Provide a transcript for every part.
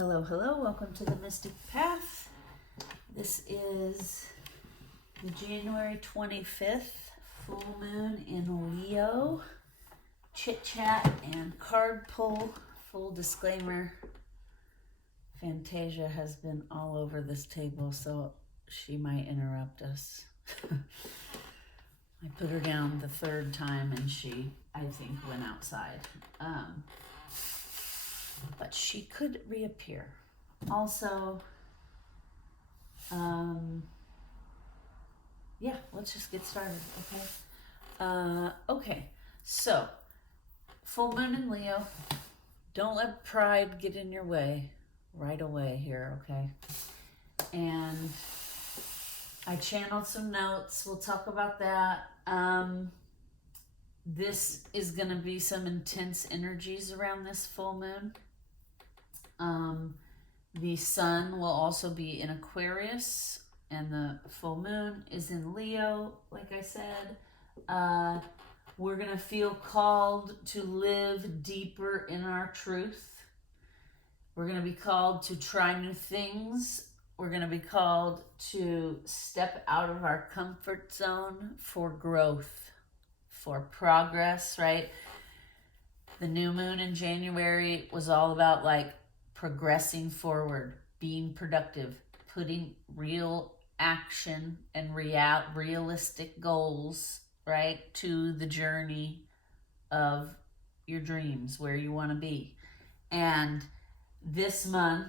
Hello, hello, welcome to the Mystic Path. This is the January 25th full moon in Leo. Chit chat and card pull. Full disclaimer, Fantasia has been all over this table, so she might interrupt us. I put her down the third time and she, I think, went outside. But she could reappear. Also, yeah, let's just get started, okay? Okay, so, full moon in Leo. Don't let pride get in your way right away here, okay? And I channeled some notes. We'll talk about that. This is going to be some intense energies around this full moon. The sun will also be in Aquarius, and the full moon is in Leo, like I said. We're going to feel called to live deeper in our truth. We're going to be called to try new things. We're going to be called to step out of our comfort zone for growth, for progress, right? The new moon in January was all about like progressing forward, being productive, putting real action and realistic goals, right, to the journey of your dreams, where you want to be. And this month,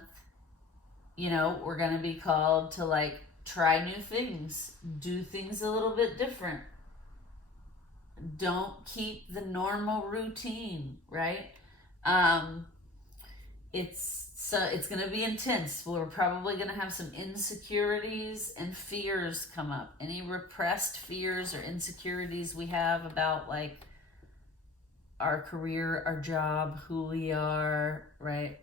you know, we're going to be called to like try new things, do things a little bit different. Don't keep the normal routine, right? It's going to be intense. We're probably going to have some insecurities and fears come up. Any repressed fears or insecurities we have about like our career, our job, who we are, right?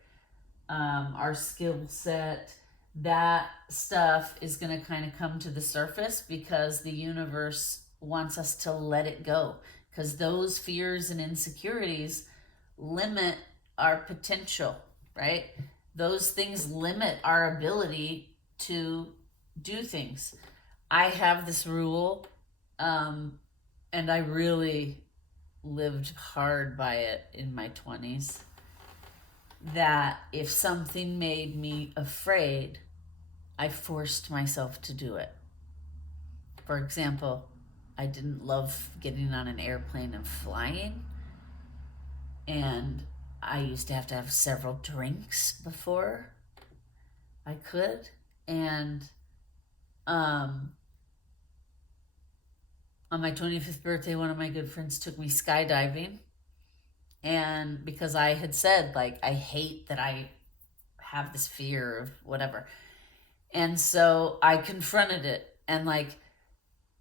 Our skill set, that stuff is going to kind of come to the surface because the universe wants us to let it go, because those fears and insecurities limit our potential, right? Those things limit our ability to do things. I have this rule, and I really lived hard by it in my 20s, that if something made me afraid, I forced myself to do it. For example, I didn't love getting on an airplane and flying, and I used to have several drinks before I could. And on my 25th birthday, one of my good friends took me skydiving. And because I had said, like, I hate that I have this fear of whatever. And so I confronted it. And, like,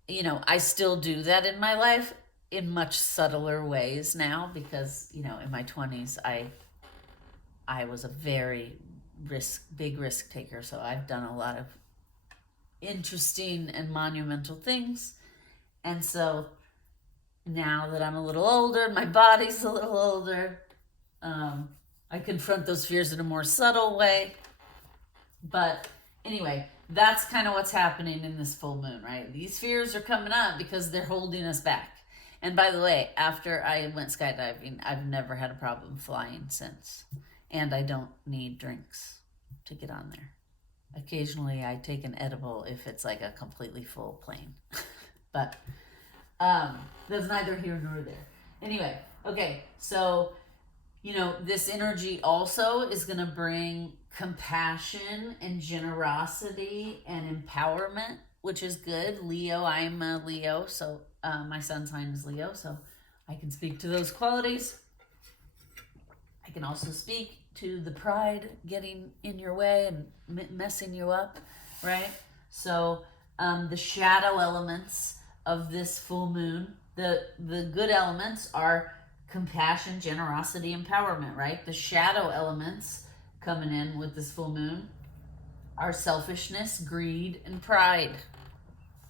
you know, I still do that in my life in much subtler ways now, because, you know, in my 20s, I was a very big risk taker. So I've done a lot of interesting and monumental things. And so now that I'm a little older, my body's a little older, I confront those fears in a more subtle way. But anyway, that's kind of what's happening in this full moon, right? These fears are coming up because they're holding us back. And by the way, after I went skydiving, I've never had a problem flying since. And I don't need drinks to get on there. Occasionally I take an edible if it's like a completely full plane. But that's neither here nor there. Anyway, okay, so, you know, this energy also is going to bring compassion and generosity and empowerment, which is good. Leo, I'm a Leo, so my sun sign is Leo, so I can speak to those qualities. I can also speak to the pride getting in your way and messing you up, right? So the shadow elements of this full moon, the good elements are compassion, generosity, empowerment, right? The shadow elements coming in with this full moon are selfishness, greed, and pride.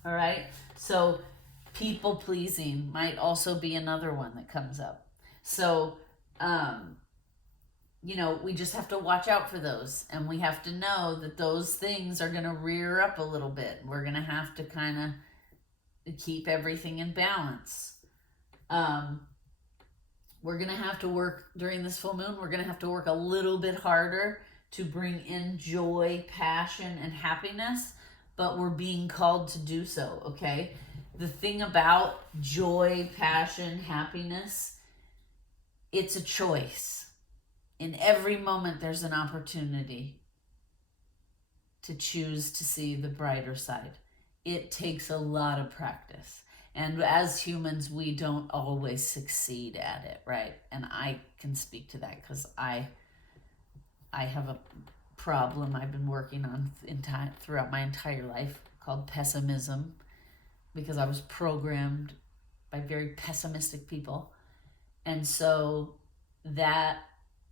All right? So people pleasing might also be another one that comes up. So we just have to watch out for those. And we have to know that those things are going to rear up a little bit. We're going to have to kind of keep everything in balance. We're going to have to work during this full moon. We're going to have to work a little bit harder to bring in joy, passion, and happiness, but we're being called to do so, okay? The thing about joy, passion, happiness, it's a choice. In every moment, there's an opportunity to choose to see the brighter side. It takes a lot of practice. And as humans, we don't always succeed at it, right? And I can speak to that because I have a problem I've been working on throughout my entire life called pessimism, because I was programmed by very pessimistic people. And so that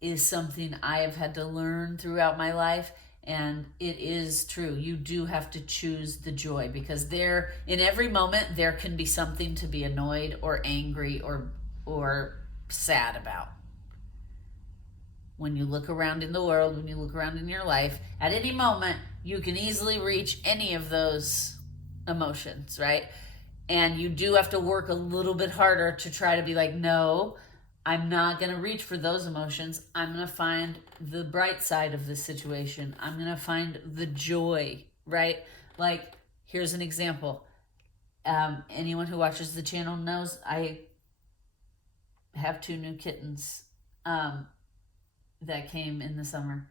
is something I have had to learn throughout my life. And it is true. You do have to choose the joy, because in every moment there can be something to be annoyed or angry or sad about. When you look around in the world, when you look around in your life, at any moment you can easily reach any of those emotions, right? And you do have to work a little bit harder to try to be like, no, I'm not going to reach for those emotions. I'm going to find the bright side of the situation. I'm going to find the joy, right? Like, here's an example. Anyone who watches the channel knows I have 2 new kittens that came in the summer.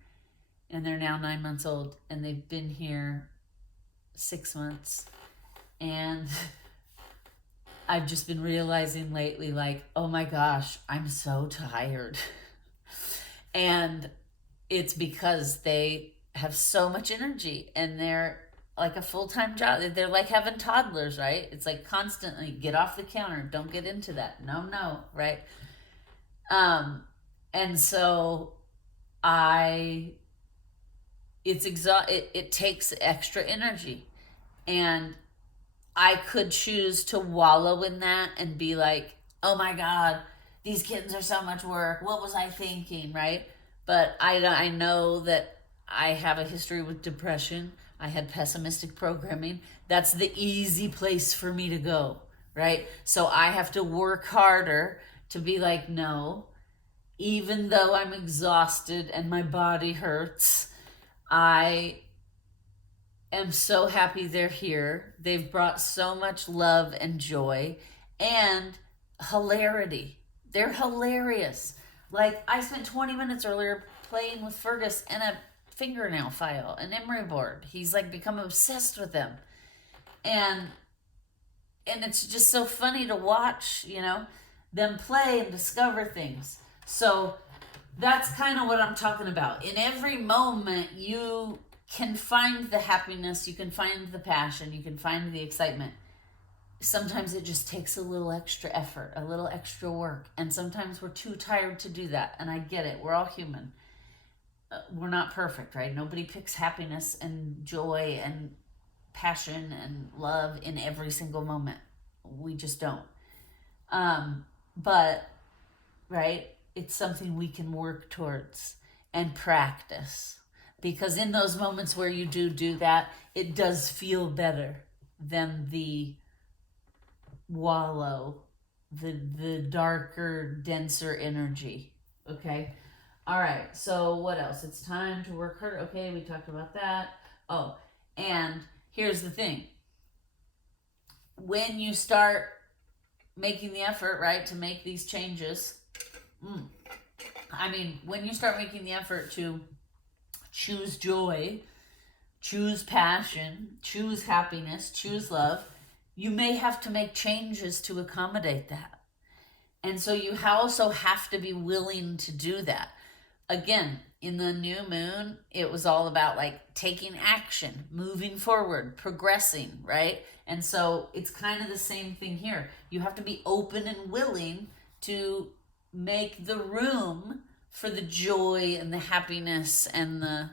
And they're now 9 months old. And they've been here 6 months. And I've just been realizing lately, like, oh my gosh, I'm so tired. And it's because they have so much energy and they're like a full-time job. They're like having toddlers, right? It's like constantly get off the counter. Don't get into that. No, right? And so it takes extra energy. And I could choose to wallow in that and be like, oh my God, these kittens are so much work. What was I thinking, right? But I know that I have a history with depression. I had pessimistic programming. That's the easy place for me to go, right? So I have to work harder to be like, no, even though I'm exhausted and my body hurts, I am so happy they're here. They've brought so much love and joy and hilarity. They're hilarious. Like, I spent 20 minutes earlier playing with Fergus and a fingernail file, an emery board. He's like become obsessed with them. And it's just so funny to watch, them play and discover things. So that's kind of what I'm talking about. In every moment, you can find the happiness, you can find the passion, you can find the excitement. Sometimes it just takes a little extra effort, a little extra work. And sometimes we're too tired to do that. And I get it. We're all human. We're not perfect, right? Nobody picks happiness and joy and passion and love in every single moment. We just don't. But, right, it's something we can work towards and practice. Because in those moments where you do that, it does feel better than the wallow, the darker, denser energy. Okay? All right, so what else? It's time to work hard. Okay, we talked about that. Oh, and here's the thing. When you start making the effort, right, to make these changes, when you start making the effort to choose joy, choose passion, choose happiness, choose love, you may have to make changes to accommodate that. And so you also have to be willing to do that. Again, in the new moon, it was all about like taking action, moving forward, progressing, right? And so it's kind of the same thing here. You have to be open and willing to make the room for the joy and the happiness and the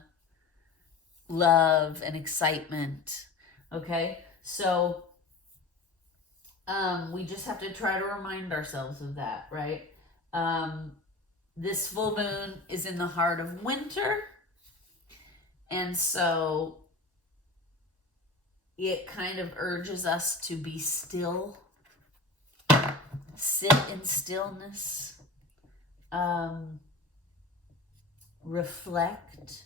love and excitement. Okay? So we just have to try to remind ourselves of that, right? this full moon is in the heart of winter. And so it kind of urges us to be still, sit in stillness, reflect,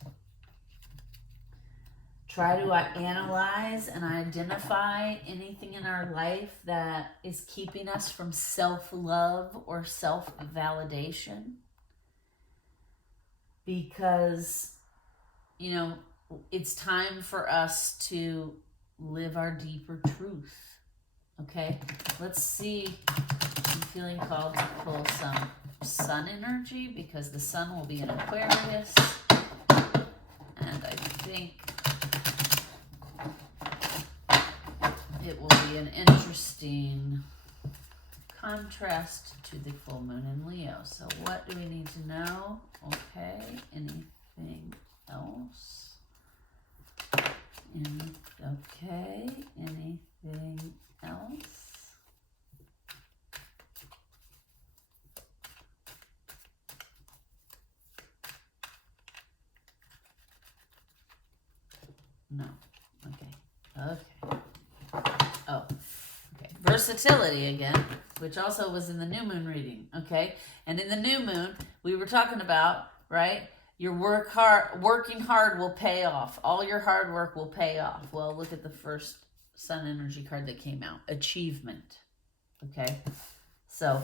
try to analyze and identify anything in our life that is keeping us from self-love or self-validation. Because, you know, it's time for us to live our deeper truth. Okay, let's see. I'm feeling called to pull some sun energy because the sun will be in Aquarius, and I think it will be an interesting contrast to the full moon in Leo. So what do we need to know? Okay, anything else? Okay, anything else? No. Okay. Oh, okay. Versatility again, which also was in the new moon reading. Okay, and in the new moon, we were talking about, right? Your working hard will pay off. All your hard work will pay off. Well, look at the first sun energy card that came out. Achievement. Okay, so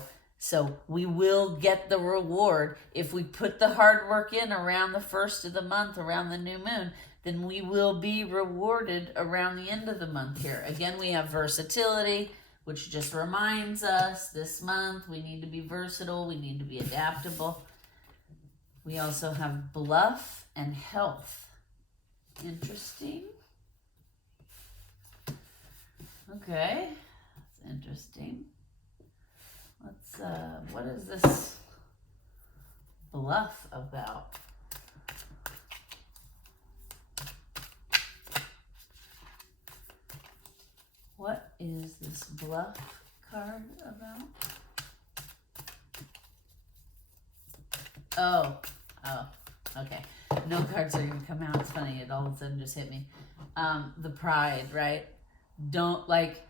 we will get the reward if we put the hard work in around the first of the month, around the new moon. Then we will be rewarded around the end of the month here. Again, we have versatility, which just reminds us this month we need to be versatile, we need to be adaptable. We also have bluff and health. Interesting. Okay, that's interesting. Let's, what is this bluff about? What is this bluff card about? Oh, okay. No cards are gonna come out. It's funny, it all of a sudden just hit me. The pride, right? Don't, like,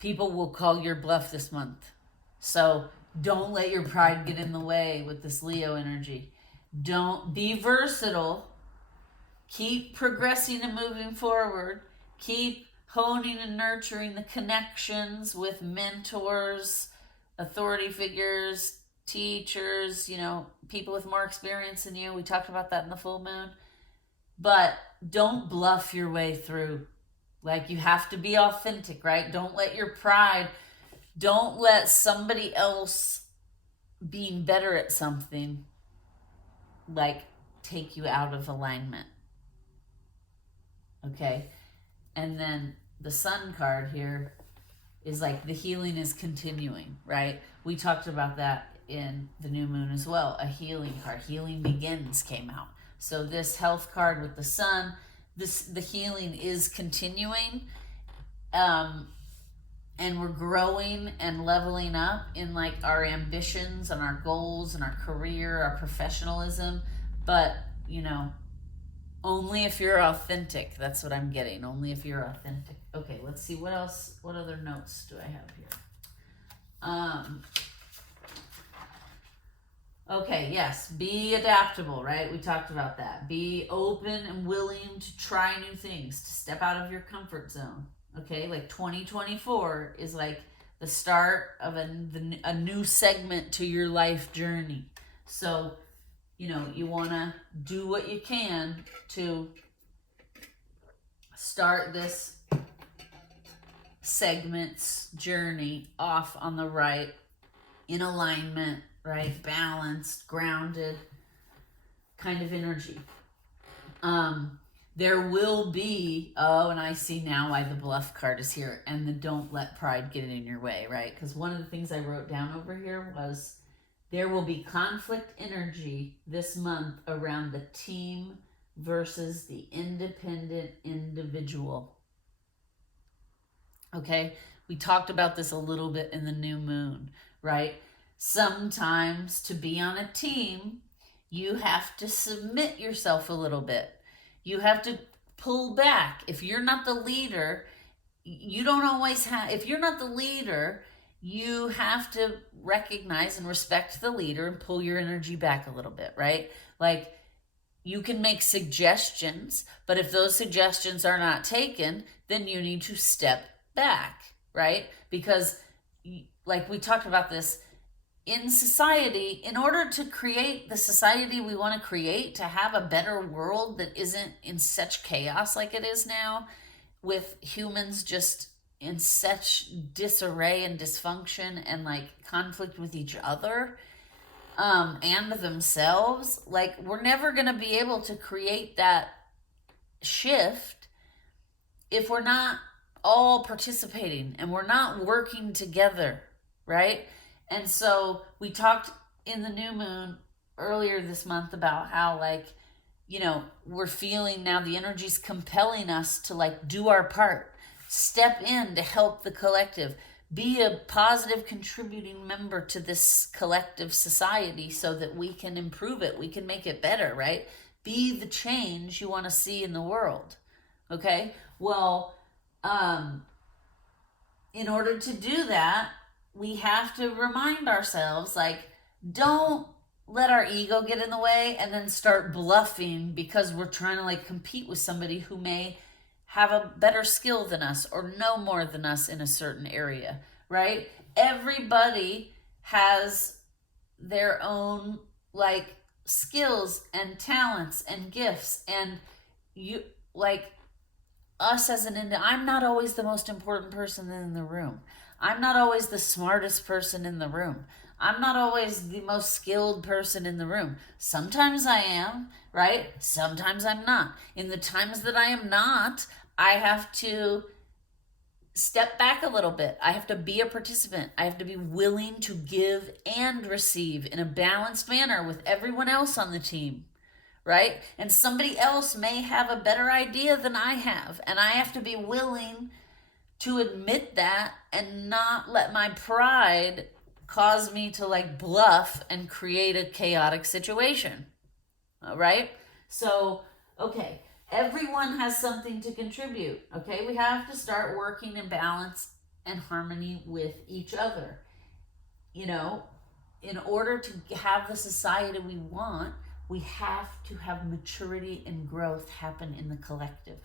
people will call your bluff this month. So don't let your pride get in the way with this Leo energy. Don't be versatile. Keep progressing and moving forward. Keep honing and nurturing the connections with mentors, authority figures, teachers, you know, people with more experience than you. We talked about that in the full moon. But don't bluff your way through. Like, you have to be authentic, right? Don't let your pride, don't let somebody else being better at something, like, take you out of alignment. Okay? And then the sun card here is like the healing is continuing, right? We talked about that in the new moon as well. A healing card, healing begins, came out. So this health card with the sun, the healing is continuing, and we're growing and leveling up in, like, our ambitions and our goals and our career, our professionalism. But, you know, only if you're authentic. That's what I'm getting. Only if you're authentic. Okay, let's see what else. What other notes do I have here? Okay, yes, be adaptable, right? We talked about that. Be open and willing to try new things, to step out of your comfort zone. Okay, like 2024 is like the start of a new segment to your life journey. So, you know, you want to do what you can to start this segment's journey off on the right, in alignment, right? Balanced, grounded kind of energy. There will be, and I see now why the bluff card is here, and the don't let pride get in your way, right? Because one of the things I wrote down over here was there will be conflict energy this month around the team versus the independent individual. Okay, we talked about this a little bit in the new moon, right? Sometimes to be on a team, you have to submit yourself a little bit. You have to pull back. If you're not the leader, you don't always have, if you're not the leader, you have to recognize and respect the leader and pull your energy back a little bit, right? Like, you can make suggestions, but if those suggestions are not taken, then you need to step back, right? Because, like we talked about this, in society, in order to create the society we want to create, to have a better world that isn't in such chaos like it is now, with humans just in such disarray and dysfunction and like conflict with each other, and themselves, like, we're never going to be able to create that shift if we're not all participating and we're not working together, right? And so we talked in the new moon earlier this month about how, like, we're feeling now the energy's compelling us to, like, do our part, step in to help the collective, be a positive contributing member to this collective society so that we can improve it, we can make it better, right? Be the change you want to see in the world. Okay? Well, in order to do that, we have to remind ourselves, like, don't let our ego get in the way and then start bluffing because we're trying to, like, compete with somebody who may have a better skill than us or know more than us in a certain area, right? Everybody has their own, like, skills and talents and gifts, and you, like, us as an individual, I'm not always the most important person in the room. I'm not always the smartest person in the room. I'm not always the most skilled person in the room. Sometimes I am, right? Sometimes I'm not. In the times that I am not, I have to step back a little bit. I have to be a participant. I have to be willing to give and receive in a balanced manner with everyone else on the team, right? And somebody else may have a better idea than I have, and I have to be willing to admit that and not let my pride cause me to, like, bluff and create a chaotic situation. All right? So, okay, everyone has something to contribute. Okay, we have to start working in balance and harmony with each other. In order to have the society we want, we have to have maturity and growth happen in the collective.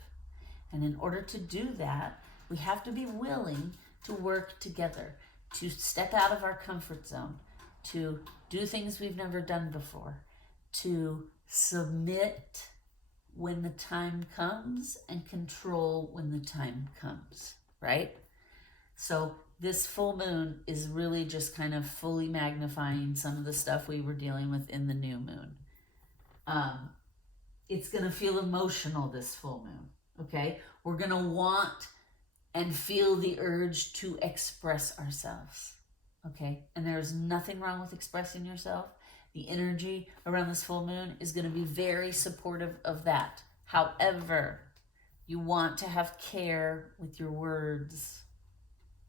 And in order to do that, we have to be willing to work together, to step out of our comfort zone, to do things we've never done before, to submit when the time comes and control when the time comes, right? So this full moon is really just kind of fully magnifying some of the stuff we were dealing with in the new moon. It's going to feel emotional this full moon, okay? We're going to want and feel the urge to express ourselves, okay? And there's nothing wrong with expressing yourself. The energy around this full moon is going to be very supportive of that. However, you want to have care with your words,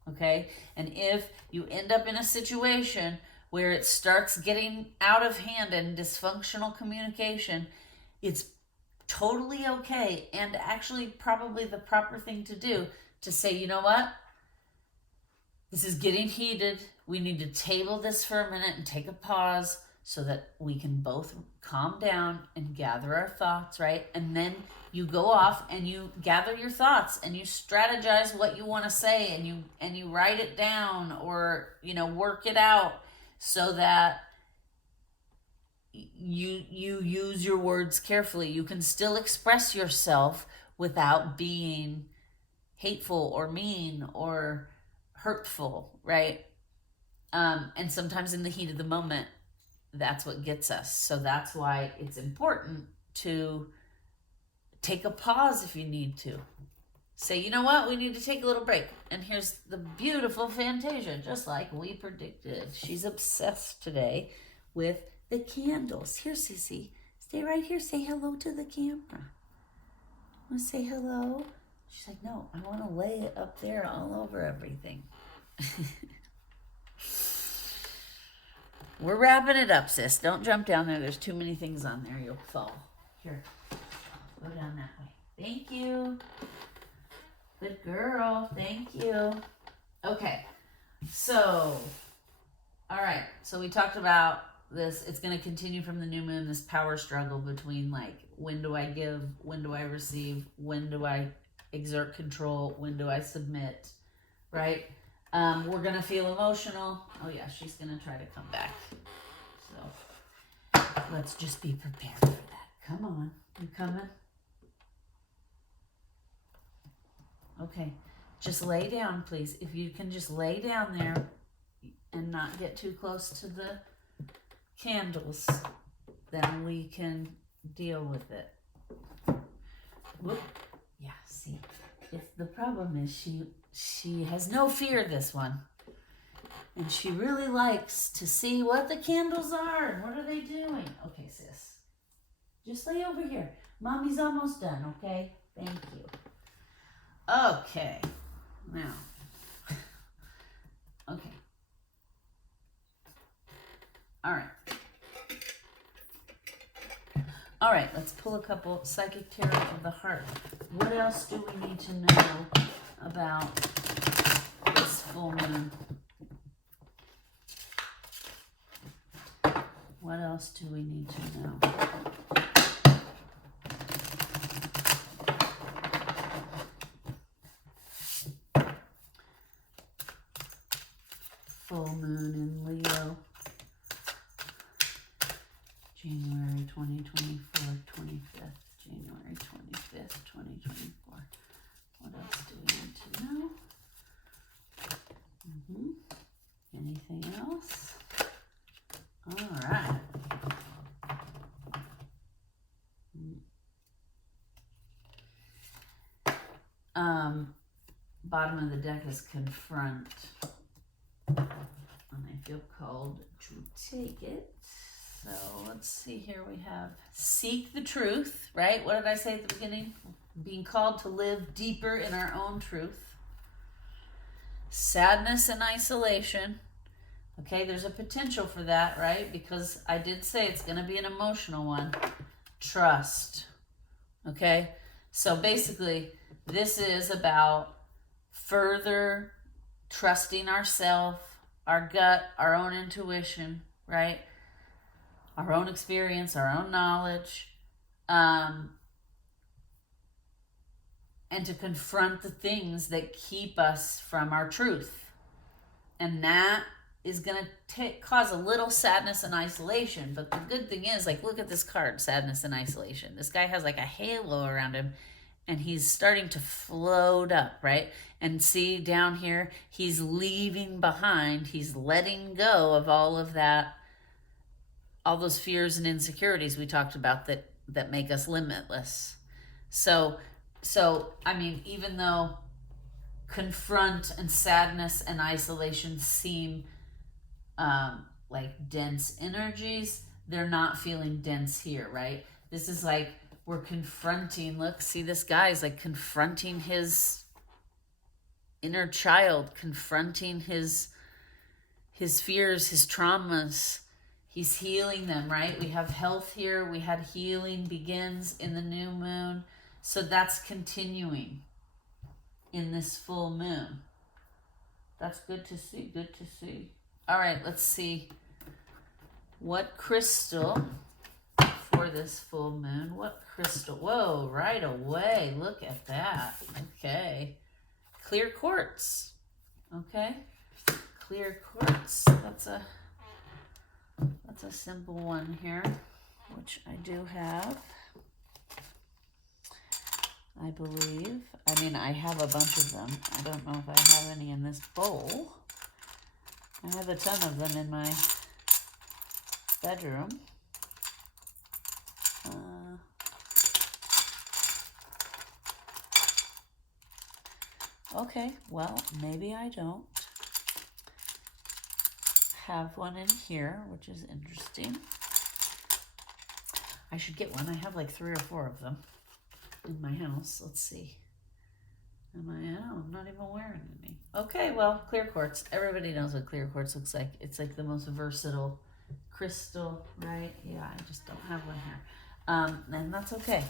okay? And if you end up in a situation where it starts getting out of hand and dysfunctional communication, it's totally okay, and actually probably the proper thing to do, to say, you know what? This is getting heated. We need to table this for a minute and take a pause so that we can both calm down and gather our thoughts, right? And then you go off and you gather your thoughts and you strategize what you want to say, and you write it down, or work it out so that you use your words carefully. You can still express yourself without being hateful or mean or hurtful, right? And sometimes in the heat of the moment, that's what gets us. So that's why it's important to take a pause if you need to. Say, you know what, we need to take a little break. And here's the beautiful Fantasia, just like we predicted. She's obsessed today with the candles. Here, Sissy, stay right here. Say hello to the camera. Want to say hello? She's like, no, I want to lay it up there all over everything. We're wrapping it up, sis. Don't jump down there. There's too many things on there. You'll fall. Here. Go down that way. Thank you. Good girl. Thank you. Okay. So, all right. So we talked about this. It's going to continue from the new moon, this power struggle between like, when do I give? When do I receive? When do I exert control? When do I submit? Right? We're going to feel emotional. Oh yeah, she's going to try to come back. So let's just be prepared for that. Come on. You coming? Okay. Just lay down, please. If you can just lay down there and not get too close to the candles, then we can deal with it. Whoop. Yeah, see. The problem is she has no fear, this one. And she really likes to see what the candles are and what are they doing. Okay, sis. Just lay over here. Mommy's almost done, okay? Thank you. Okay. Now. Okay. All right. All right, let's pull a couple. Psychic Tarot of the Heart. What else do we need to know about this full moon? What else do we need to know? Full moon in Leo. January 2024, 25th. January 25th, 2024. What else do we need to know? Anything else? All right. Bottom of the deck is confront. And I feel called to take it. So let's see here. We have seek the truth, right? What did I say at the beginning? Being called to live deeper in our own truth. Sadness and isolation. Okay, there's a potential for that, right? Because I did say it's going to be an emotional one. Trust. Okay, so basically this is about further trusting ourselves, our gut, our own intuition, right? Our own experience, our own knowledge, and to confront the things that keep us from our truth. And that is going to cause a little sadness and isolation. But the good thing is, like, look at this card, sadness and isolation. This guy has like a halo around him, and he's starting to float up, right? And see down here, he's leaving behind, he's letting go of all of that, all those fears and insecurities we talked about that make us limitless. So I mean, even though confront and sadness and isolation seem like dense energies, they're not feeling dense here, right? This is like we're confronting. Look, see, this guy's like confronting his inner child, confronting his fears, his traumas. He's healing them, right? We have health here. We had healing begins in the new moon. So that's continuing in this full moon. That's good to see. Good to see. All right, let's see. What crystal for this full moon? What crystal? Whoa, right away. Look at that. Okay. Clear quartz. Okay. Clear quartz. That's a simple one here, which I do have. I believe. I mean, I have a bunch of them. I don't know if I have any in this bowl. I have a ton of them in my bedroom. Okay, well, maybe I don't have one in here, which is interesting. I should get one. I have like 3 or 4 of them in my house. Let's see. I'm not even wearing any. Okay, well, clear quartz. Everybody knows what clear quartz looks like. It's like the most versatile crystal, right? Yeah, I just don't have one here. And that's okay.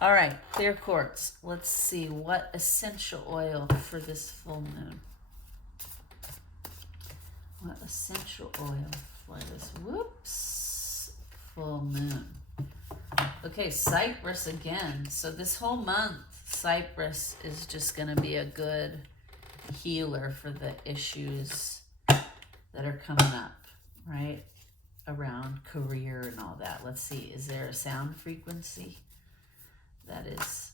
All right, clear quartz. Let's see what essential oil for this full moon. What essential oil for this, full moon. Okay, Cypress again. So this whole month, Cypress is just going to be a good healer for the issues that are coming up, right? Around career and all that. Let's see, is there a sound frequency that is,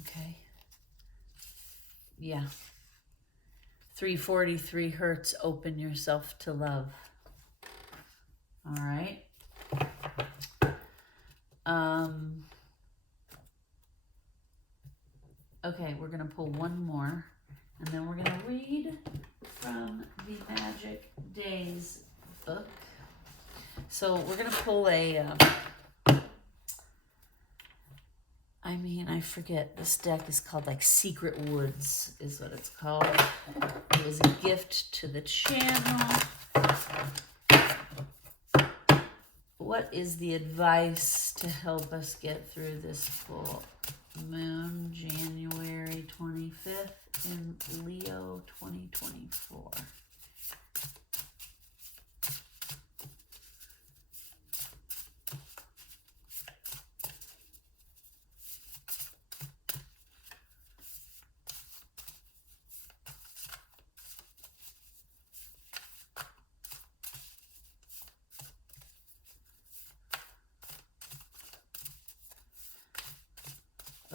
okay. Yeah. 343 hertz, open yourself to love. All right. Okay, we're going to pull one more, and then we're going to read from the Magic Days book. So we're going to pull a, I forget, this deck is called like Secret Woods is what it's called. It was a gift to the channel. What is the advice to help us get through this full moon, January 25th in Leo 2024?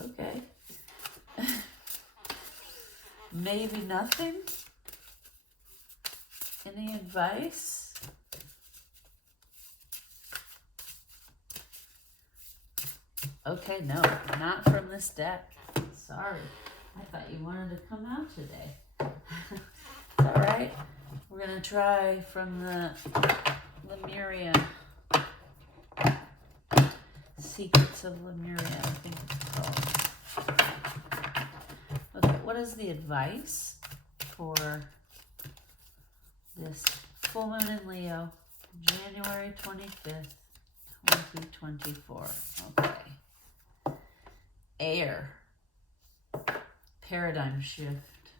Okay. Maybe nothing? Any advice? Okay, no, not from this deck. Sorry. I thought you wanted to come out today. All right. We're going to try from the Lemuria. Secrets of Lemuria, I think it's called. Okay, what is the advice for this full moon in Leo, January 25th, 2024? Okay. Air. Paradigm shift.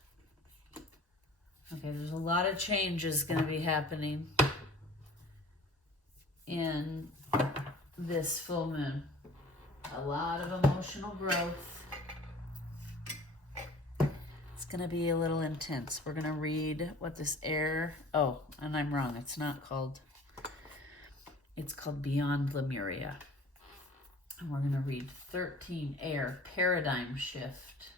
Okay, there's a lot of changes going to be happening in this full moon. A lot of emotional growth. It's going to be a little intense. We're going to read what this air... Oh, and I'm wrong. It's not called... It's called Beyond Lemuria. And we're going to read 13 air paradigm shift.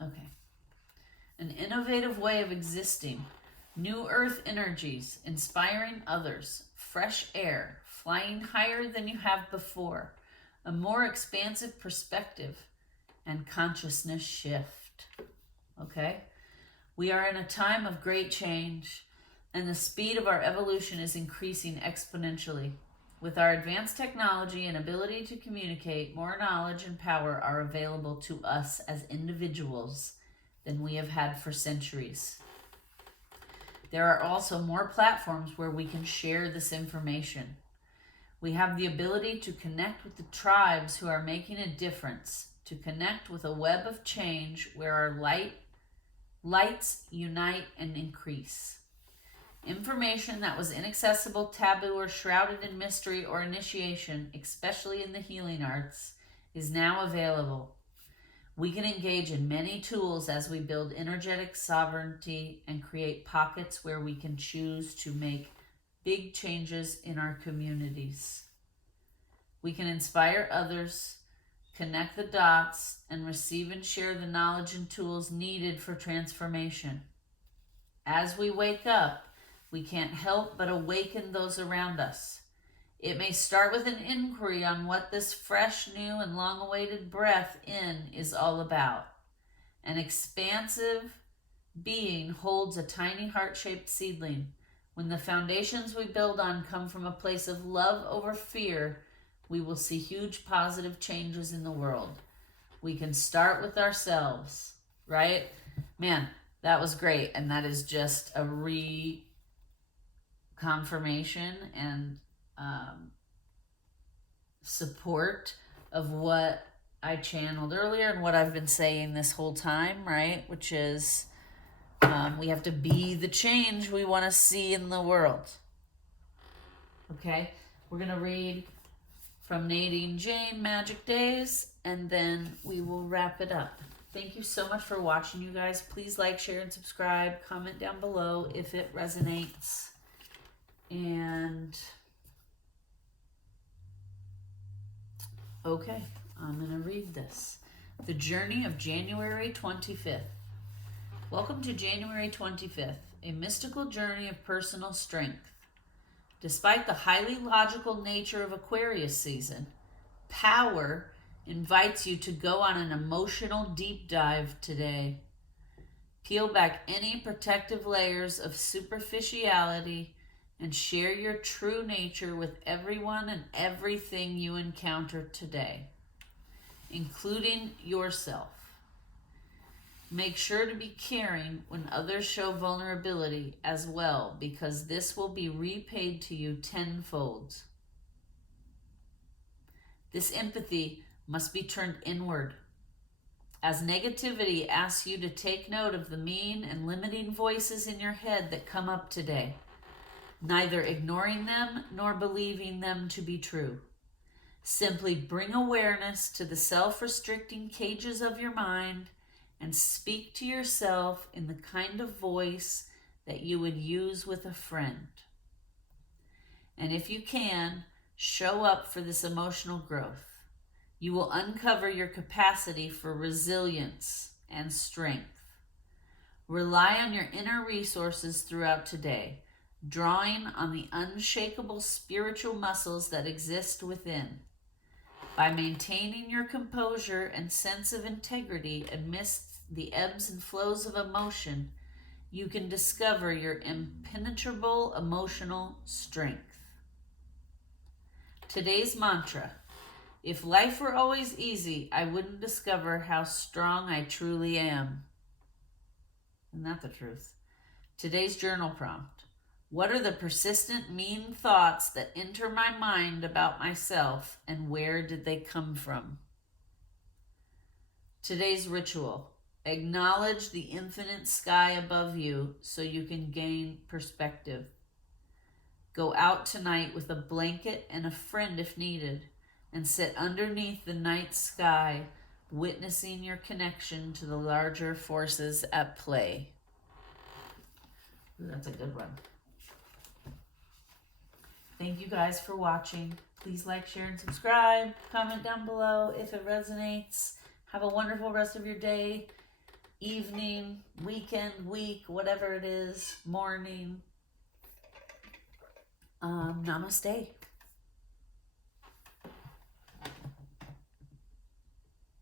Okay. An innovative way of existing. New earth energies, inspiring others, fresh air, flying higher than you have before, a more expansive perspective, and consciousness shift. Okay? We are in a time of great change, and the speed of our evolution is increasing exponentially. With our advanced technology and ability to communicate, more knowledge and power are available to us as individuals than we have had for centuries. There are also more platforms where we can share this information. We have the ability to connect with the tribes who are making a difference, to connect with a web of change where our lights unite and increase. Information that was inaccessible, taboo, or shrouded in mystery or initiation, especially in the healing arts, is now available. We can engage in many tools as we build energetic sovereignty and create pockets where we can choose to make big changes in our communities. We can inspire others, connect the dots, and receive and share the knowledge and tools needed for transformation. As we wake up, we can't help but awaken those around us. It may start with an inquiry on what this fresh, new, and long-awaited breath in is all about. An expansive being holds a tiny heart-shaped seedling. When the foundations we build on come from a place of love over fear, we will see huge positive changes in the world. We can start with ourselves, right? Man, That was great. And that is just a reconfirmation and support of what I channeled earlier and what I've been saying this whole time, right? Which is we have to be the change we want to see in the world. Okay, we're going to read from Nadine Jane, Magic Days, and then we will wrap it up. Thank you so much for watching, you guys. Please like, share, and subscribe. Comment down below if it resonates. And okay, I'm going to read this. The Journey of January 25th. Welcome to January 25th, a mystical journey of personal strength. Despite the highly logical nature of Aquarius season, power invites you to go on an emotional deep dive today. Peel back any protective layers of superficiality and share your true nature with everyone and everything you encounter today, including yourself. Make sure to be caring when others show vulnerability as well, because this will be repaid to you tenfold. This empathy must be turned inward, as negativity asks you to take note of the mean and limiting voices in your head that come up today, neither ignoring them nor believing them to be true. Simply bring awareness to the self-restricting cages of your mind and speak to yourself in the kind of voice that you would use with a friend. And if you can, show up for this emotional growth. You will uncover your capacity for resilience and strength. Rely on your inner resources throughout today, drawing on the unshakable spiritual muscles that exist within. By maintaining your composure and sense of integrity amidst the ebbs and flows of emotion, you can discover your impenetrable emotional strength. Today's mantra: if life were always easy, I wouldn't discover how strong I truly am. Isn't that the truth? Today's journal prompt: what are the persistent, mean thoughts that enter my mind about myself, and where did they come from? Today's ritual: acknowledge the infinite sky above you so you can gain perspective. Go out tonight with a blanket and a friend if needed, and sit underneath the night sky, witnessing your connection to the larger forces at play. Ooh, that's a good one. Thank you guys for watching. Please like, share, and subscribe. Comment down below if it resonates. Have a wonderful rest of your day, evening, weekend, week, whatever it is, morning. Namaste.